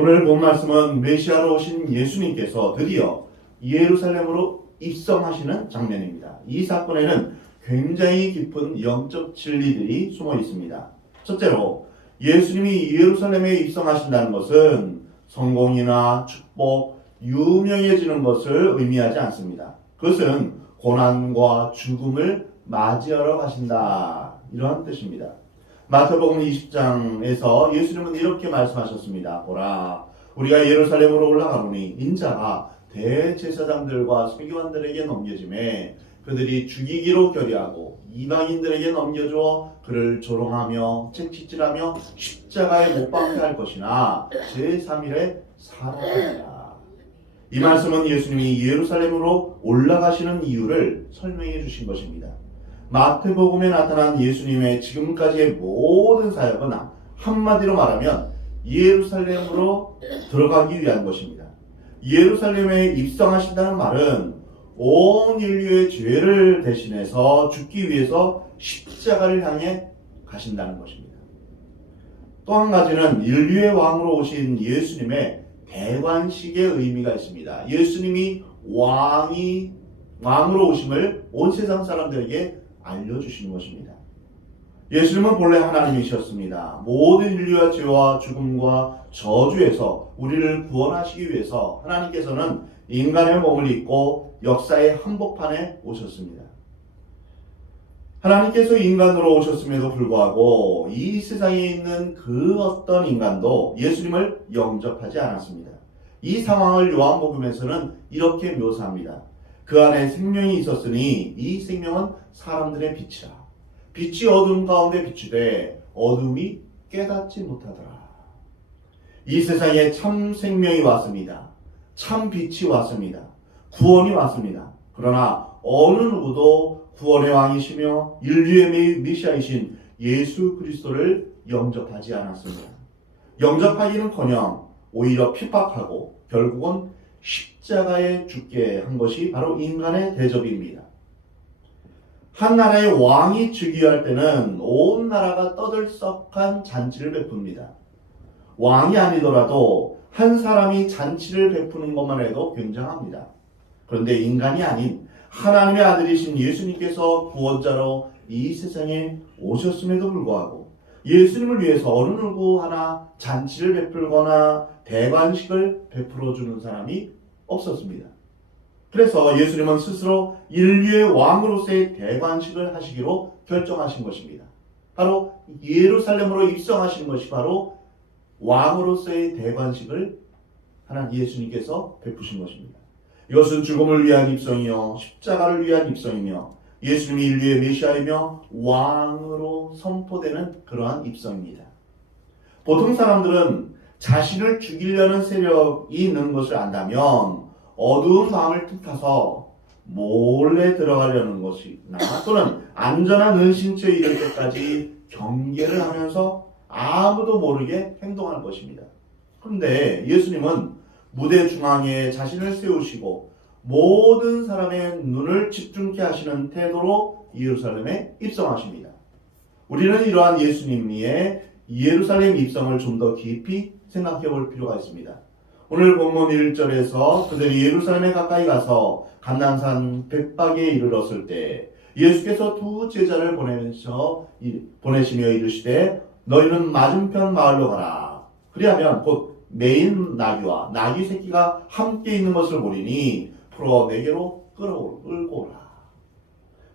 오늘 본 말씀은 메시아로 오신 예수님께서 드디어 예루살렘으로 입성하시는 장면입니다. 이 사건에는 굉장히 깊은 영적 진리들이 숨어 있습니다. 첫째로 예수님이 예루살렘에 입성하신다는 것은 성공이나 축복, 유명해지는 것을 의미하지 않습니다. 그것은 고난과 죽음을 맞이하러 가신다, 이러한 뜻입니다. 마태복음 20장에서 예수님은 이렇게 말씀하셨습니다. 보라, 우리가 예루살렘으로 올라가노니 인자가 대제사장들과 서기관들에게 넘겨짐에 그들이 죽이기로 결의하고 이방인들에게 넘겨주어 그를 조롱하며 채찍질하며 십자가에 못 박게 할 것이나 제3일에 살아나리라. 이 말씀은 예수님이 예루살렘으로 올라가시는 이유를 설명해 주신 것입니다. 마태복음에 나타난 예수님의 지금까지의 모든 사역은 한마디로 말하면 예루살렘으로 들어가기 위한 것입니다. 예루살렘에 입성하신다는 말은 온 인류의 죄를 대신해서 죽기 위해서 십자가를 향해 가신다는 것입니다. 또 한 가지는 인류의 왕으로 오신 예수님의 대관식의 의미가 있습니다. 예수님이 왕으로 오심을 온 세상 사람들에게 알려주시는 것입니다. 예수님은 본래 하나님이셨습니다. 모든 인류의 죄와 죽음과 저주에서 우리를 구원하시기 위해서 하나님께서는 인간의 몸을 입고 역사의 한복판에 오셨습니다. 하나님께서 인간으로 오셨음에도 불구하고 이 세상에 있는 그 어떤 인간도 예수님을 영접하지 않았습니다. 이 상황을 요한복음에서는 이렇게 묘사합니다. 그 안에 생명이 있었으니 이 생명은 사람들의 빛이라. 빛이 어둠 가운데 비추되 어둠이 깨닫지 못하더라. 이 세상에 참 생명이 왔습니다. 참 빛이 왔습니다. 구원이 왔습니다. 그러나 어느 누구도 구원의 왕이시며 인류의 메시아이신 예수 그리스도를 영접하지 않았습니다. 영접하기는커녕 오히려 핍박하고 결국은 십자가에 죽게 한 것이 바로 인간의 대접입니다. 한 나라의 왕이 즉위할 때는 온 나라가 떠들썩한 잔치를 베풉니다. 왕이 아니더라도 한 사람이 잔치를 베푸는 것만 해도 굉장합니다. 그런데 인간이 아닌 하나님의 아들이신 예수님께서 구원자로 이 세상에 오셨음에도 불구하고 예수님을 위해서 어느 누구 하나 잔치를 베풀거나 대관식을 베풀어 주는 사람이 없었습니다. 그래서 예수님은 스스로 인류의 왕으로서의 대관식을 하시기로 결정하신 것입니다. 바로 예루살렘으로 입성하시는 것이 바로 왕으로서의 대관식을 하나님 예수님께서 베푸신 것입니다. 이것은 죽음을 위한 입성이요 십자가를 위한 입성이며 예수님이 인류의 메시아이며 왕으로 선포되는 그러한 입성입니다. 보통 사람들은 자신을 죽이려는 세력이 있는 것을 안다면 어두운 방을 틈타서 몰래 들어가려는 것이나 또는 안전한 은신처에 이를 때까지 경계를 하면서 아무도 모르게 행동할 것입니다. 그런데 예수님은 무대 중앙에 자신을 세우시고 모든 사람의 눈을 집중케 하시는 태도로 예루살렘에 입성하십니다. 우리는 이러한 예수님의 예루살렘 입성을 좀 더 깊이 생각해 볼 필요가 있습니다. 오늘 본문 1절에서 그들이 예루살렘에 가까이 가서 감난산 백박에 이르렀을 때 예수께서 두 제자를 보내시며 이르시되 너희는 맞은편 마을로 가라. 그리하면 곧 매인 나귀와 나귀 새끼가 함께 있는 것을 보리니 풀어 내게로 끌고 오라.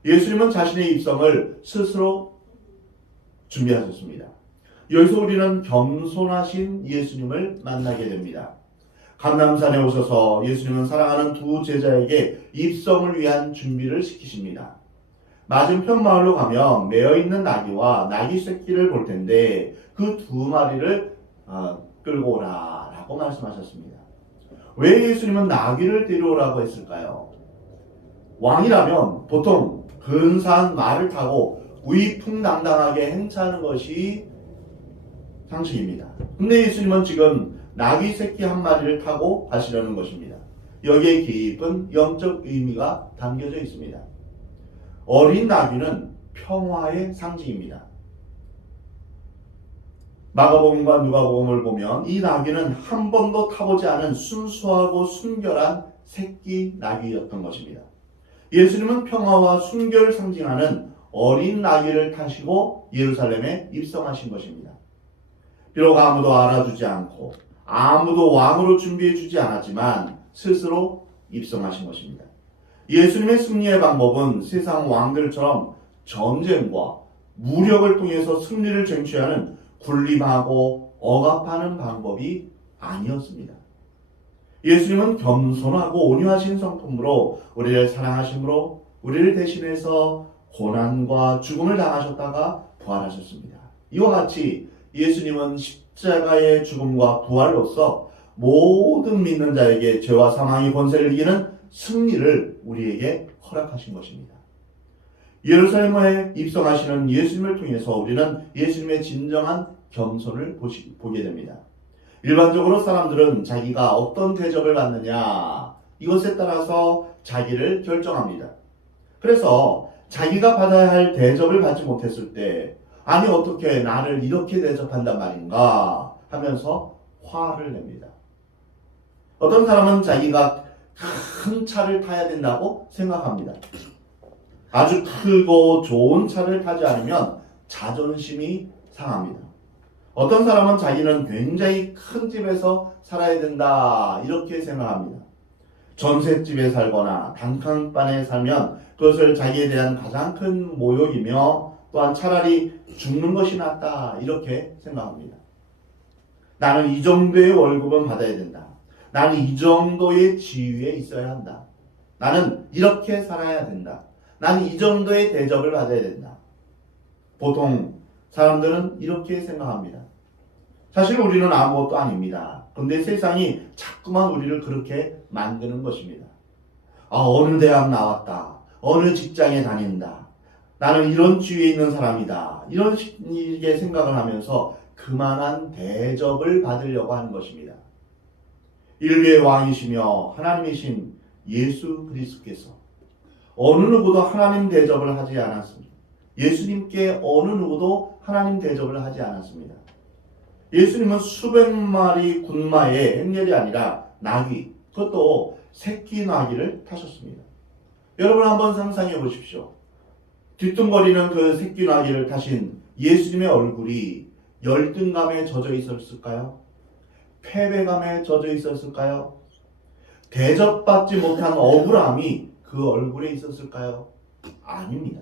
예수님은 자신의 입성을 스스로 준비하셨습니다. 여기서 우리는 겸손하신 예수님을 만나게 됩니다. 감람산에 오셔서 예수님은 사랑하는 두 제자에게 입성을 위한 준비를 시키십니다. 맞은편 마을로 가면 매어있는 나귀와 나귀 새끼를 볼 텐데 그 두 마리를 끌고 오라 라고 말씀하셨습니다. 왜 예수님은 나귀를 데려오라고 했을까요? 왕이라면 보통 근사한 말을 타고 위풍당당하게 행차하는 것이 상식입니다. 근데 예수님은 지금 나귀 새끼 한 마리를 타고 가시려는 것입니다. 여기에 깊은 영적 의미가 담겨져 있습니다. 어린 나귀는 평화의 상징입니다. 마가복음과 누가복음을 보면 이 나귀는 한 번도 타보지 않은 순수하고 순결한 새끼 나귀였던 것입니다. 예수님은 평화와 순결을 상징하는 어린 나귀를 타시고 예루살렘에 입성하신 것입니다. 비록 아무도 알아주지 않고 아무도 왕으로 준비해주지 않았지만 스스로 입성하신 것입니다. 예수님의 승리의 방법은 세상 왕들처럼 전쟁과 무력을 통해서 승리를 쟁취하는 군림하고 억압하는 방법이 아니었습니다. 예수님은 겸손하고 온유하신 성품으로 우리를 사랑하심으로 우리를 대신해서 고난과 죽음을 당하셨다가 부활하셨습니다. 이와 같이 예수님은 십자가의 죽음과 부활로서 모든 믿는 자에게 죄와 사망의 권세를 이기는 승리를 우리에게 허락하신 것입니다. 예루살렘에 입성하시는 예수님을 통해서 우리는 예수님의 진정한 겸손을 보게 됩니다. 일반적으로 사람들은 자기가 어떤 대접을 받느냐 이것에 따라서 자기를 결정합니다. 그래서 자기가 받아야 할 대접을 받지 못했을 때 아니 어떻게 나를 이렇게 대접한단 말인가 하면서 화를 냅니다. 어떤 사람은 자기가 큰 차를 타야 된다고 생각합니다. 아주 크고 좋은 차를 타지 않으면 자존심이 상합니다. 어떤 사람은 자기는 굉장히 큰 집에서 살아야 된다 이렇게 생각합니다. 전셋집에 살거나 단칸방에 살면 그것을 자기에 대한 가장 큰 모욕이며 또한 차라리 죽는 것이 낫다 이렇게 생각합니다. 나는 이 정도의 월급은 받아야 된다. 나는 이 정도의 지위에 있어야 한다. 나는 이렇게 살아야 된다. 나는 이 정도의 대접을 받아야 된다. 보통 사람들은 이렇게 생각합니다. 사실 우리는 아무것도 아닙니다. 그런데 세상이 자꾸만 우리를 그렇게 만드는 것입니다. 어느 대학 나왔다. 어느 직장에 다닌다. 나는 이런 지위에 있는 사람이다. 이런 식의 생각을 하면서 그만한 대접을 받으려고 하는 것입니다. 인류의 왕이시며 하나님이신 예수 그리스도께서 어느 누구도 하나님 대접을 하지 않았습니다. 예수님께 어느 누구도 하나님 대접을 하지 않았습니다. 예수님은 수백 마리 군마의 행렬이 아니라 나귀, 그것도 새끼 나귀를 타셨습니다. 여러분 한번 상상해 보십시오. 뒤뚱거리는 그 새끼 나귀를 타신 예수님의 얼굴이 열등감에 젖어 있었을까요? 패배감에 젖어 있었을까요? 대접받지 못한 억울함이 그 얼굴에 있었을까요? 아닙니다.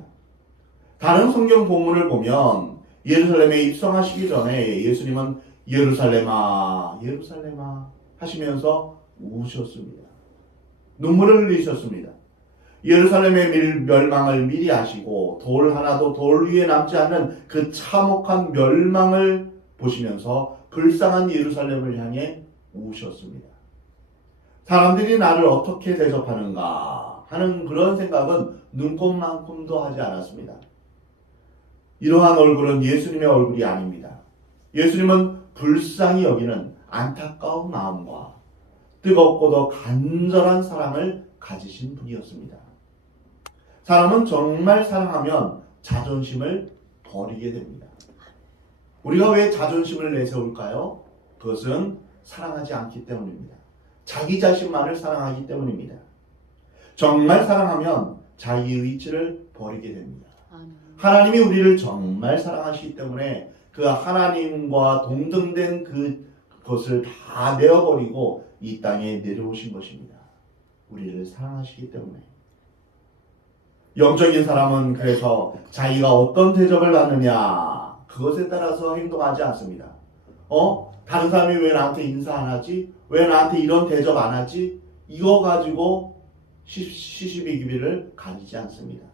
다른 성경 본문을 보면 예루살렘에 입성하시기 전에 예수님은 예루살렘아 예루살렘아 하시면서 우셨습니다. 눈물을 흘리셨습니다. 예루살렘의 멸망을 미리 아시고 돌 하나도 돌 위에 남지 않는 그 참혹한 멸망을 보시면서 불쌍한 예루살렘을 향해 우셨습니다. 사람들이 나를 어떻게 대접하는가 하는 그런 생각은 눈꼽만큼도 하지 않았습니다. 이러한 얼굴은 예수님의 얼굴이 아닙니다. 예수님은 불쌍히 여기는 안타까운 마음과 뜨겁고도 간절한 사랑을 가지신 분이었습니다. 사람은 정말 사랑하면 자존심을 버리게 됩니다. 우리가 왜 자존심을 내세울까요? 그것은 사랑하지 않기 때문입니다. 자기 자신만을 사랑하기 때문입니다. 정말 사랑하면 자기의 위치를 버리게 됩니다. 하나님이 우리를 정말 사랑하시기 때문에 그 하나님과 동등된 그것을 다 내어버리고 이 땅에 내려오신 것입니다. 우리를 사랑하시기 때문에. 영적인 사람은 그래서 자기가 어떤 대접을 받느냐 그것에 따라서 행동하지 않습니다. 다른 사람이 왜 나한테 인사 안 하지? 왜 나한테 이런 대접 안 하지? 이거 가지고 시시비비를 가리지 않습니다.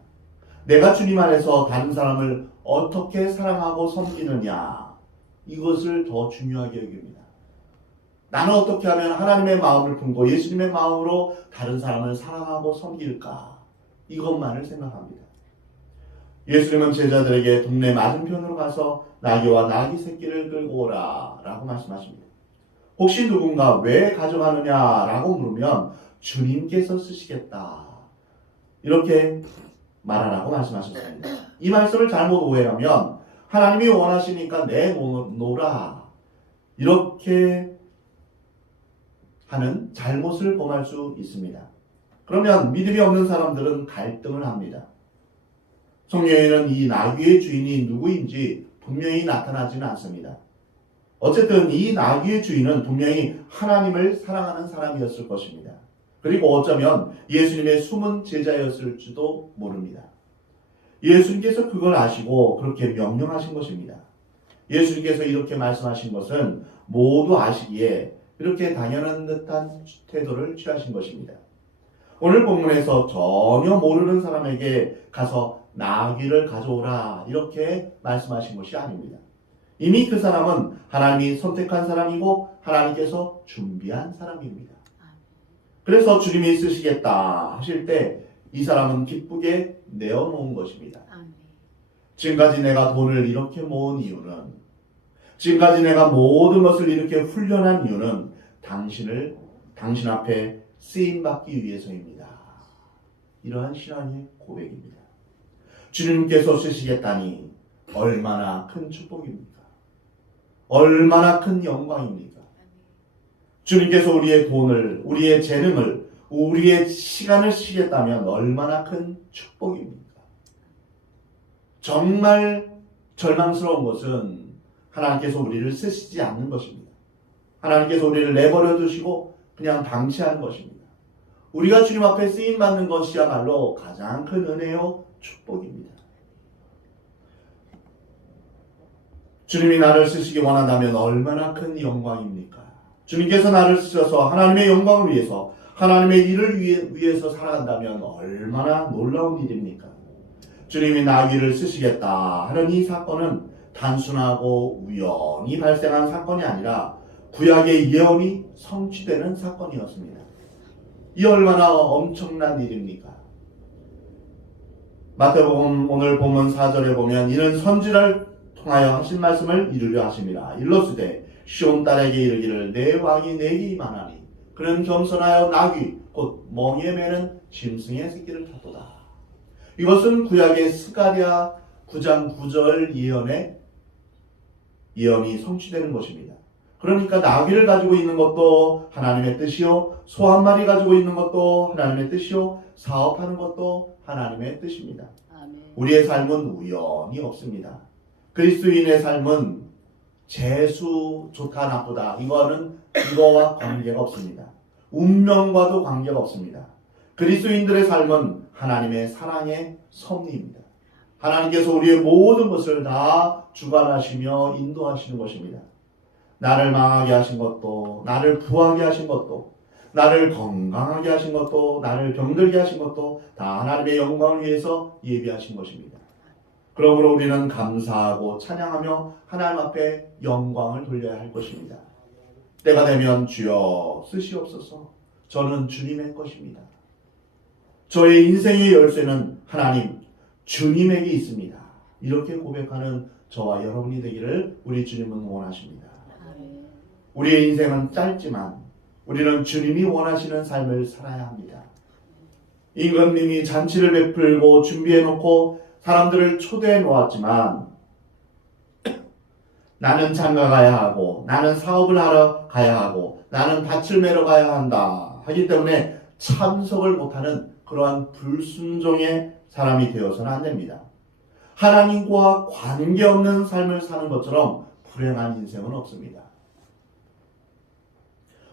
내가 주님 안에서 다른 사람을 어떻게 사랑하고 섬기느냐 이것을 더 중요하게 여깁니다. 나는 어떻게 하면 하나님의 마음을 품고 예수님의 마음으로 다른 사람을 사랑하고 섬길까 이것만을 생각합니다. 예수님은 제자들에게 동네 맞은편으로 가서 나귀와 나귀 새끼를 끌고 오라 라고 말씀하십니다. 혹시 누군가 왜 가져가느냐 라고 물으면 주님께서 쓰시겠다 이렇게 말하라고 말씀하셨습니다. 이 말씀을 잘못 오해하면 하나님이 원하시니까 내놓으라. 이렇게 하는 잘못을 범할 수 있습니다. 그러면 믿음이 없는 사람들은 갈등을 합니다. 성경에는 이 나귀의 주인이 누구인지 분명히 나타나지는 않습니다. 어쨌든 이 나귀의 주인은 분명히 하나님을 사랑하는 사람이었을 것입니다. 그리고 어쩌면 예수님의 숨은 제자였을지도 모릅니다. 예수님께서 그걸 아시고 그렇게 명령하신 것입니다. 예수님께서 이렇게 말씀하신 것은 모두 아시기에 이렇게 당연한 듯한 태도를 취하신 것입니다. 오늘 본문에서 전혀 모르는 사람에게 가서 나귀를 가져오라 이렇게 말씀하신 것이 아닙니다. 이미 그 사람은 하나님이 선택한 사람이고 하나님께서 준비한 사람입니다. 그래서 주님이 쓰시겠다 하실 때 이 사람은 기쁘게 내어놓은 것입니다. 지금까지 내가 돈을 이렇게 모은 이유는, 지금까지 내가 모든 것을 이렇게 훈련한 이유는 당신 앞에 쓰임받기 위해서입니다. 이러한 신앙의 고백입니다. 주님께서 쓰시겠다니 얼마나 큰 축복입니까? 얼마나 큰 영광입니까? 주님께서 우리의 돈을, 우리의 재능을, 우리의 시간을 쓰시겠다면 얼마나 큰 축복입니까? 정말 절망스러운 것은 하나님께서 우리를 쓰시지 않는 것입니다. 하나님께서 우리를 내버려 두시고 그냥 방치하는 것입니다. 우리가 주님 앞에 쓰임받는 것이야말로 가장 큰 은혜요 축복입니다. 주님이 나를 쓰시기 원한다면 얼마나 큰 영광입니까? 주님께서 나를 쓰셔서 하나님의 영광을 위해서, 하나님의 일을 위해서 살아간다면 얼마나 놀라운 일입니까? 주님이 나귀를 쓰시겠다 하는 이 사건은 단순하고 우연히 발생한 사건이 아니라 구약의 예언이 성취되는 사건이었습니다. 이 얼마나 엄청난 일입니까? 마태복음 오늘 본문 4절에 보면 이는 선지자를 통하여 하신 말씀을 이루려 하심이라. 일러스되 시온 딸에게 이르기를 내 왕이 내게 임하나니 그는 겸손하여 나귀 곧 멍에 매는 짐승의 새끼를 탔도다. 이것은 구약의 스가랴 9장 9절 예언이 성취되는 것입니다. 그러니까 나귀를 가지고 있는 것도 하나님의 뜻이요, 소 한 마리 가지고 있는 것도 하나님의 뜻이요, 사업하는 것도 하나님의 뜻입니다. 아멘. 우리의 삶은 우연이 없습니다. 그리스도인의 삶은 재수 좋다 나쁘다 이거와 관계가 없습니다. 운명과도 관계가 없습니다. 그리스도인들의 삶은 하나님의 사랑의 섭리입니다. 하나님께서 우리의 모든 것을 다 주관하시며 인도하시는 것입니다. 나를 망하게 하신 것도, 나를 부하게 하신 것도, 나를 건강하게 하신 것도, 나를 병들게 하신 것도 다 하나님의 영광을 위해서 예비하신 것입니다. 그러므로 우리는 감사하고 찬양하며 하나님 앞에 영광을 돌려야 할 것입니다. 때가 되면 주여 쓰시옵소서. 저는 주님의 것입니다. 저의 인생의 열쇠는 하나님, 주님에게 있습니다. 이렇게 고백하는 저와 여러분이 되기를 우리 주님은 원하십니다. 우리의 인생은 짧지만 우리는 주님이 원하시는 삶을 살아야 합니다. 임금님이 잔치를 베풀고 준비해놓고 사람들을 초대해 놓았지만 나는 장가 가야 하고 나는 사업을 하러 가야 하고 나는 밭을 매러 가야 한다 하기 때문에 참석을 못하는 그러한 불순종의 사람이 되어서는 안 됩니다. 하나님과 관계없는 삶을 사는 것처럼 불행한 인생은 없습니다.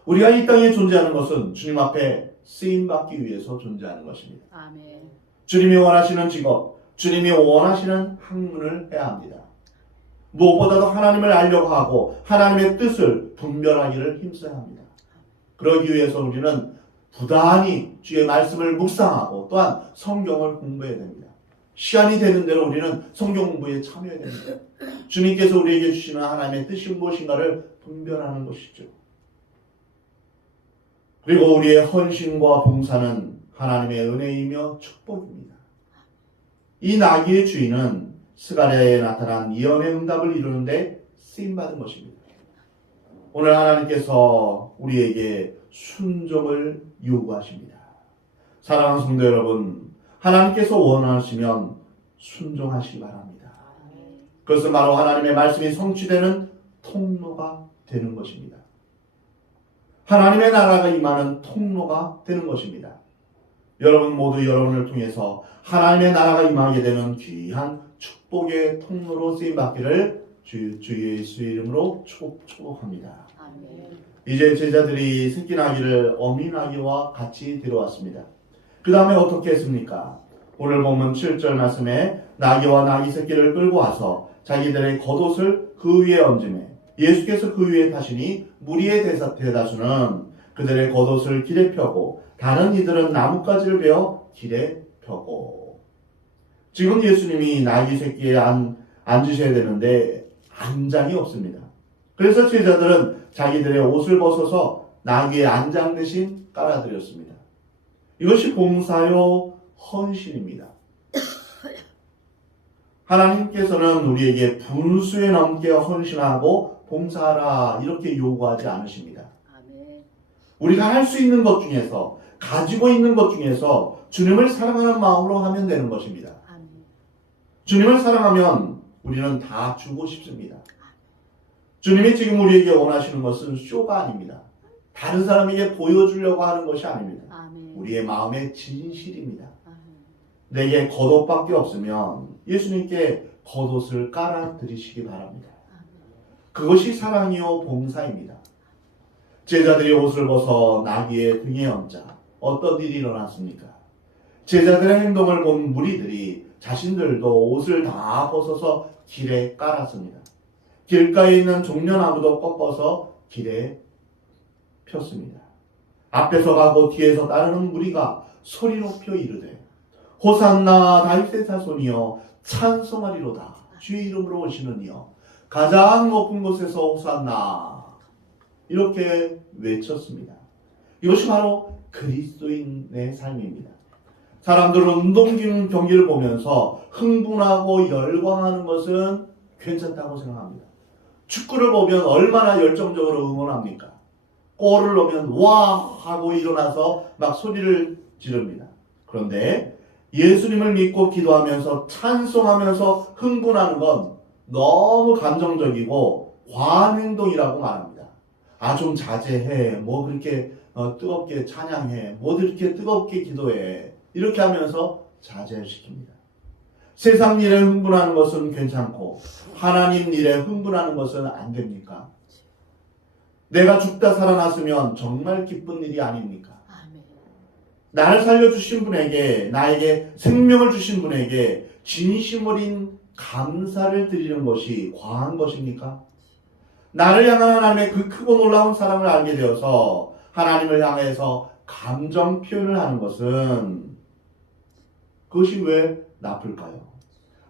우리가 이 땅에 존재하는 것은 주님 앞에 쓰임받기 위해서 존재하는 것입니다. 아멘. 주님이 원하시는 직업, 주님이 원하시는 학문을 해야 합니다. 무엇보다도 하나님을 알려고 하고 하나님의 뜻을 분별하기를 힘써야 합니다. 그러기 위해서 우리는 부단히 주의 말씀을 묵상하고 또한 성경을 공부해야 됩니다. 시간이 되는 대로 우리는 성경 공부에 참여해야 됩니다. 주님께서 우리에게 주시는 하나님의 뜻이 무엇인가를 분별하는 것이죠. 그리고 우리의 헌신과 봉사는 하나님의 은혜이며 축복입니다. 이 나귀의 주인은 스가랴에 나타난 예언의 응답을 이루는데 쓰임받은 것입니다. 오늘 하나님께서 우리에게 순종을 요구하십니다. 사랑하는 성도 여러분, 하나님께서 원하시면 순종하시기 바랍니다. 그것은 바로 하나님의 말씀이 성취되는 통로가 되는 것입니다. 하나님의 나라가 임하는 통로가 되는 것입니다. 여러분 모두 여러분을 통해서 하나님의 나라가 임하게 되는 귀한 축복의 통로로 쓰임받기를 주 예수의 이름으로 축복합니다. 아멘. 이제 제자들이 새끼 나귀를 어미 나귀와 같이 데려왔습니다. 그 다음에 어떻게 했습니까? 오늘 보면 7절 말씀에 나귀와 나귀 새끼를 끌고 와서 자기들의 겉옷을 그 위에 얹으매 예수께서 그 위에 타시니 무리의 대다수는 그들의 겉옷을 길에 펴고 다른 이들은 나뭇가지를 베어 길에 펴고. 지금 예수님이 나귀 새끼에 앉으셔야 되는데 안장이 없습니다. 그래서 제자들은 자기들의 옷을 벗어서 나귀의 안장 대신 깔아드렸습니다. 이것이 봉사요 헌신입니다. 하나님께서는 우리에게 분수에 넘게 헌신하고 봉사하라 이렇게 요구하지 않으십니다. 아멘. 우리가 할 수 있는 것 중에서 가지고 있는 것 중에서 주님을 사랑하는 마음으로 하면 되는 것입니다. 아멘. 주님을 사랑하면 우리는 다 주고 싶습니다. 주님이 지금 우리에게 원하시는 것은 쇼가 아닙니다. 다른 사람에게 보여주려고 하는 것이 아닙니다. 아멘. 우리의 마음의 진실입니다. 아멘. 내게 겉옷밖에 없으면 예수님께 겉옷을 깔아 드리시기 바랍니다. 그것이 사랑이요 봉사입니다. 제자들이 옷을 벗어 나귀의 등에 얹자 어떤 일이 일어났습니까? 제자들의 행동을 본 무리들이 자신들도 옷을 다 벗어서 길에 깔았습니다. 길가에 있는 종려나무도 꺾어서 길에 폈습니다. 앞에서 가고 뒤에서 따르는 무리가 소리 높여 이르되 호산나 다윗의 자손이여 찬송하리로다. 주의 이름으로 오시는 이여 가장 높은 곳에서 호산나 이렇게 외쳤습니다. 이것이 바로 그리스도인의 삶입니다. 사람들은 운동 경기를 보면서 흥분하고 열광하는 것은 괜찮다고 생각합니다. 축구를 보면 얼마나 열정적으로 응원합니까? 골을 넣으면 와 하고 일어나서 막 소리를 지릅니다. 그런데 예수님을 믿고 기도하면서 찬송하면서 흥분하는 건 너무 감정적이고 과한 행동이라고 말합니다. 좀 자제해. 뭐 그렇게 뜨겁게 찬양해. 뭐 그렇게 뜨겁게 기도해. 이렇게 하면서 자제시킵니다. 세상 일에 흥분하는 것은 괜찮고 하나님 일에 흥분하는 것은 안 됩니까? 내가 죽다 살아났으면 정말 기쁜 일이 아닙니까? 아멘. 나를 살려주신 분에게, 나에게 생명을 주신 분에게 진심 어린 감사를 드리는 것이 과한 것입니까? 나를 향한 하나님의 그 크고 놀라운 사랑을 알게 되어서 하나님을 향해서 감정 표현을 하는 것은 그것이 왜 나쁠까요?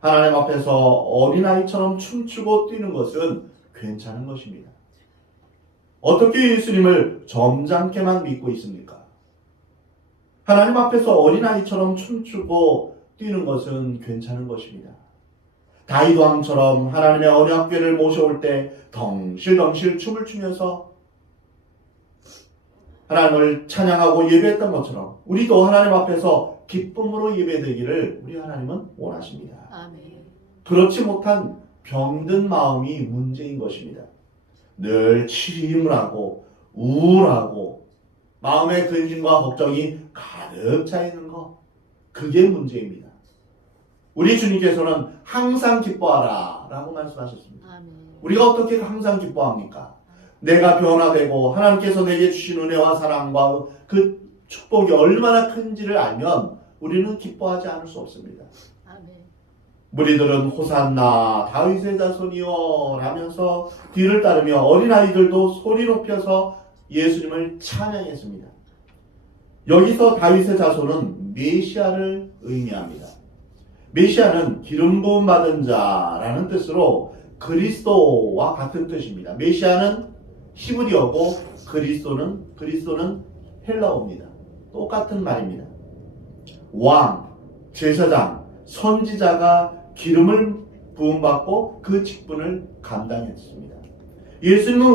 하나님 앞에서 어린아이처럼 춤추고 뛰는 것은 괜찮은 것입니다. 어떻게 예수님을 점잖게만 믿고 있습니까? 하나님 앞에서 어린아이처럼 춤추고 뛰는 것은 괜찮은 것입니다. 다윗 왕처럼 하나님의 언약궤를 모셔올 때 덩실덩실 춤을 추면서 하나님을 찬양하고 예배했던 것처럼 우리도 하나님 앞에서 기쁨으로 예배되기를 우리 하나님은 원하십니다. 아멘. 그렇지 못한 병든 마음이 문제인 것입니다. 늘 침울하고 우울하고 마음의 근심과 걱정이 가득 차 있는 것, 그게 문제입니다. 우리 주님께서는 항상 기뻐하라 라고 말씀하셨습니다. 아멘. 우리가 어떻게 항상 기뻐합니까? 내가 변화되고 하나님께서 내게 주신 은혜와 사랑과 그 축복이 얼마나 큰지를 알면 우리는 기뻐하지 않을 수 없습니다. 아멘. 무리들은 호산나 다윗의 자손이여 라면서 뒤를 따르며 어린아이들도 소리 높여서 예수님을 찬양했습니다. 여기서 다윗의 자손은 메시아를 의미합니다. 메시아는 기름 부음 받은 자라는 뜻으로 그리스도와 같은 뜻입니다. 메시아는 히브리어고 그리스도는 헬라어입니다. 똑같은 말입니다. 왕, 제사장, 선지자가 기름을 부음받고 그 직분을 감당했습니다. 예수님은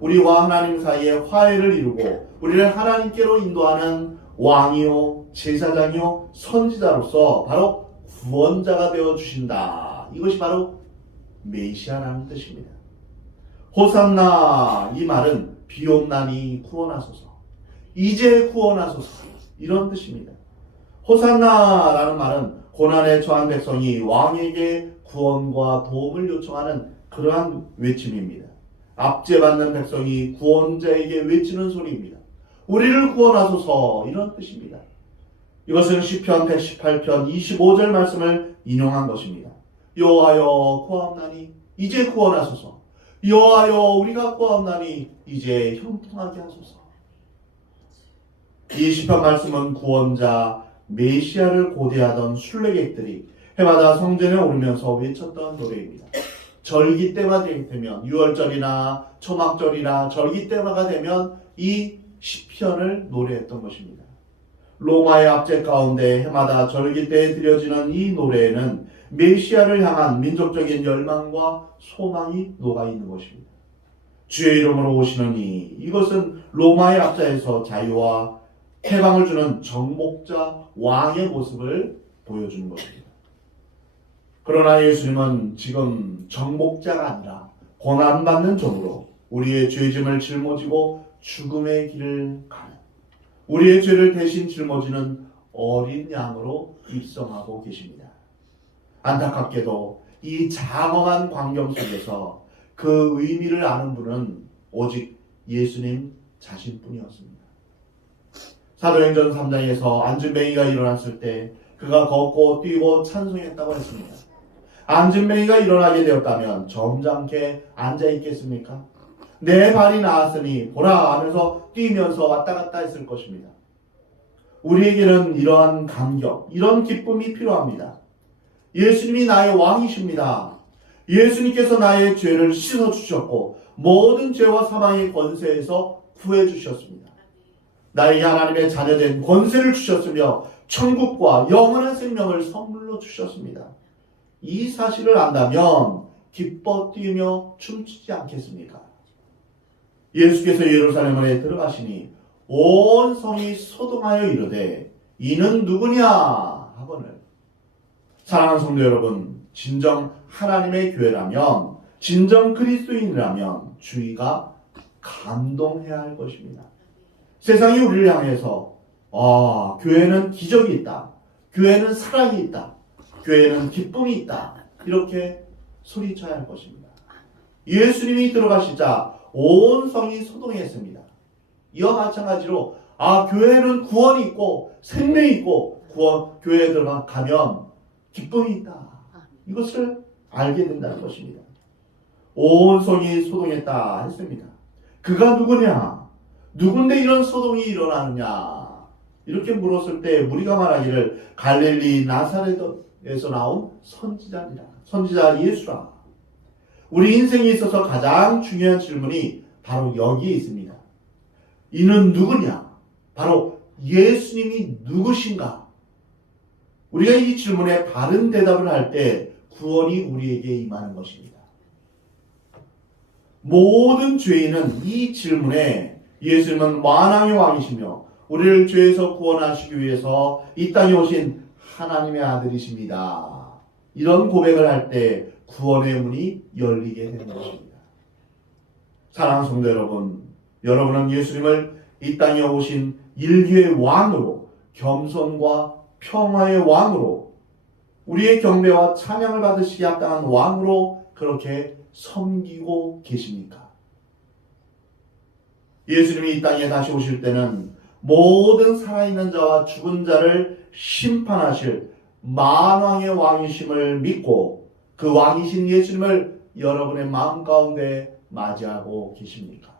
우리와 하나님 사이에 화해를 이루고 우리를 하나님께로 인도하는 왕이요, 제사장이요, 선지자로서 바로 구원자가 되어 주신다. 이것이 바로 메시아라는 뜻입니다. 호산나 이 말은 비옵나니 구원하소서, 이제 구원하소서 이런 뜻입니다. 호산나라는 말은 고난에 처한 백성이 왕에게 구원과 도움을 요청하는 그러한 외침입니다. 압제받는 백성이 구원자에게 외치는 소리입니다. 우리를 구원하소서 이런 뜻입니다. 이것은 시편 118편 25절 말씀을 인용한 것입니다. 여호와여 구하옵나니 이제 구원하소서, 여호와여 우리가 구하옵나니 이제 형통하게 하소서. 이 시편 말씀은 구원자 메시아를 고대하던 순례객들이 해마다 성전에 오르면서 외쳤던 노래입니다. 절기 때가 되면, 유월절이나 초막절이나 절기 때가 되면 이 시편을 노래했던 것입니다. 로마의 압제 가운데 해마다 절기 때에 드려지는 이 노래에는 메시아를 향한 민족적인 열망과 소망이 녹아있는 것입니다. 주의 이름으로 오시느니, 이것은 로마의 압제에서 자유와 해방을 주는 정복자 왕의 모습을 보여주는 것입니다. 그러나 예수님은 지금 정복자가 아니라 고난받는 종으로 우리의 죄짐을 짊어지고 죽음의 길을 가는, 우리의 죄를 대신 짊어지는 어린 양으로 입성하고 계십니다. 안타깝게도 이 장엄한 광경 속에서 그 의미를 아는 분은 오직 예수님 자신뿐이었습니다. 사도행전 3장에서 안진뱅이가 일어났을 때 그가 걷고 뛰고 찬송했다고 했습니다. 안진뱅이가 일어나게 되었다면 점잖게 앉아있겠습니까? 내 발이 나았으니 보라 하면서 뛰면서 왔다 갔다 했을 것입니다. 우리에게는 이러한 감격, 이런 기쁨이 필요합니다. 예수님이 나의 왕이십니다. 예수님께서 나의 죄를 씻어주셨고 모든 죄와 사망의 권세에서 구해주셨습니다. 나에게 하나님의 자녀된 권세를 주셨으며 천국과 영원한 생명을 선물로 주셨습니다. 이 사실을 안다면 기뻐 뛰며 춤추지 않겠습니까? 예수께서 예루살렘에 들어가시니 온 성이 소동하여 이르되 이는 누구냐 하거늘. 사랑하는 성도 여러분, 진정 하나님의 교회라면, 진정 그리스도인이라면 주의가 감동해야 할 것입니다. 세상이 우리를 향해서 교회는 기적이 있다, 교회는 사랑이 있다, 교회는 기쁨이 있다, 이렇게 소리쳐야 할 것입니다. 예수님이 들어가시자 온 성이 소동했습니다. 이와 마찬가지로 교회는 구원이 있고 생명이 있고 교회에 들어가면 기쁨이 있다, 이것을 알게 된다는 것입니다. 온 성이 소동했다 했습니다. 그가 누구냐? 누군데 이런 소동이 일어나느냐? 이렇게 물었을 때 무리가 말하기를 갈릴리 나사렛에서 나온 선지자니라. 선지자 예수라. 우리 인생에 있어서 가장 중요한 질문이 바로 여기에 있습니다. 이는 누구냐? 바로 예수님이 누구신가? 우리가 이 질문에 바른 대답을 할 때 구원이 우리에게 임하는 것입니다. 모든 죄인은 이 질문에 예수님은 만왕의 왕이시며 우리를 죄에서 구원하시기 위해서 이 땅에 오신 하나님의 아들이십니다, 이런 고백을 할 때 구원의 문이 열리게 되는 것입니다. 사랑하는 성도 여러분, 여러분은 예수님을 이 땅에 오신 인류의 왕으로, 겸손과 평화의 왕으로, 우리의 경배와 찬양을 받으시기 합당한 왕으로 그렇게 섬기고 계십니까? 예수님이 이 땅에 다시 오실 때는 모든 살아있는 자와 죽은 자를 심판하실 만왕의 왕이심을 믿고 그 왕이신 예수님을 여러분의 마음 가운데 맞이하고 계십니까?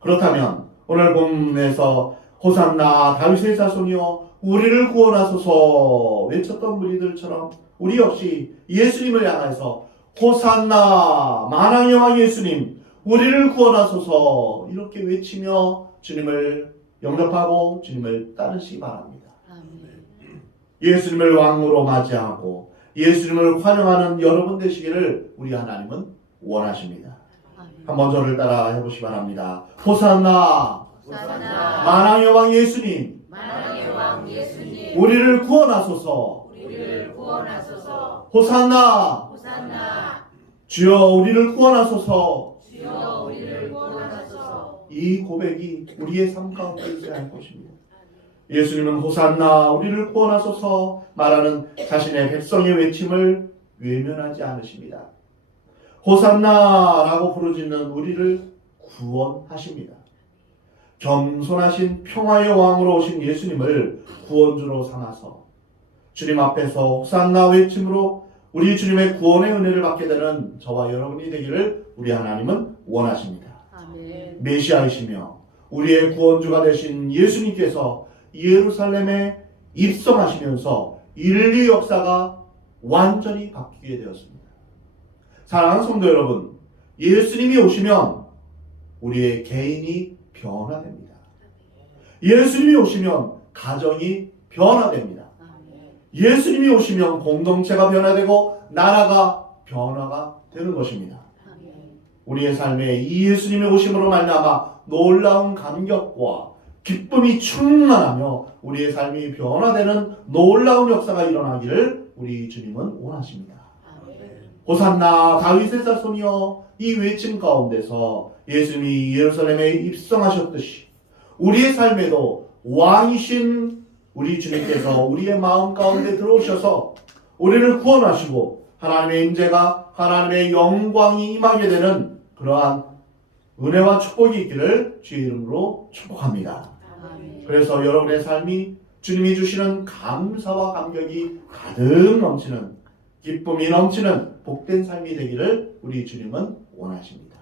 그렇다면 오늘 본문에서 호산나 다윗의 자손이여 우리를 구원하소서 외쳤던 무리들처럼 우리 역시 예수님을 향해서 호산나 만왕의 왕 예수님 우리를 구원하소서 이렇게 외치며 주님을 영접하고 주님을 따르시기 바랍니다. 예수님을 왕으로 맞이하고 예수님을 환영하는 여러분 되시기를 우리 하나님은 원하십니다. 한번 저를 따라 해보시기 바랍니다. 호산나 만왕의 왕 예수님 우리를 구원하소서. 호산나 주여 우리를 구원하소서. 주여 우리를 구원하소서. 이 고백이 우리의 삶 가운데 있어야 할 것입니다. 예수님은 호산나 우리를 구원하소서 말하는 자신의 백성의 외침을 외면하지 않으십니다. 호산나라고 부르짖는 우리를 구원하십니다. 겸손하신 평화의 왕으로 오신 예수님을 구원주로 삼아서 주님 앞에서 호산나 외침으로 우리 주님의 구원의 은혜를 받게 되는 저와 여러분이 되기를 우리 하나님은 원하십니다. 아멘. 메시아이시며 우리의 구원주가 되신 예수님께서 예루살렘에 입성하시면서 인류 역사가 완전히 바뀌게 되었습니다. 사랑하는 성도 여러분, 예수님이 오시면 우리의 개인이 변화됩니다. 예수님이 오시면 가정이 변화됩니다. 예수님이 오시면 공동체가 변화되고 나라가 변화가 되는 것입니다. 우리의 삶에 이 예수님의 오심으로 말미암아 놀라운 감격과 기쁨이 충만하며 우리의 삶이 변화되는 놀라운 역사가 일어나기를 우리 주님은 원하십니다. 호산나 다윗의 자손이여 이 외침 가운데서 예수님이 예루살렘에 입성하셨듯이 우리의 삶에도 왕이신 우리 주님께서 우리의 마음 가운데 들어오셔서 우리를 구원하시고 하나님의 임재가 하나님의 영광이 임하게 되는 그러한 은혜와 축복이 있기를 주의 이름으로 축복합니다. 그래서 여러분의 삶이 주님이 주시는 감사와 감격이 가득 넘치는 기쁨이 넘치는 복된 삶이 되기를 우리 주님은 원하십니다.